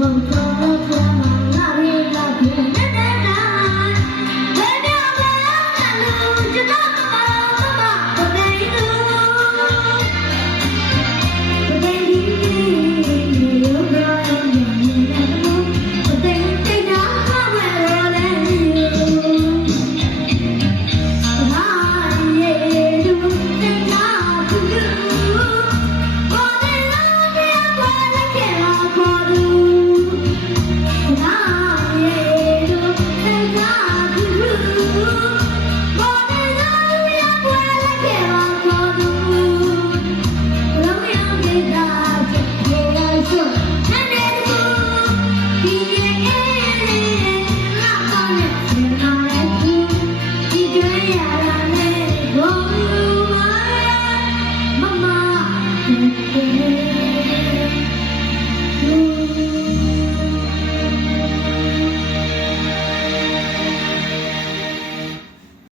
朋友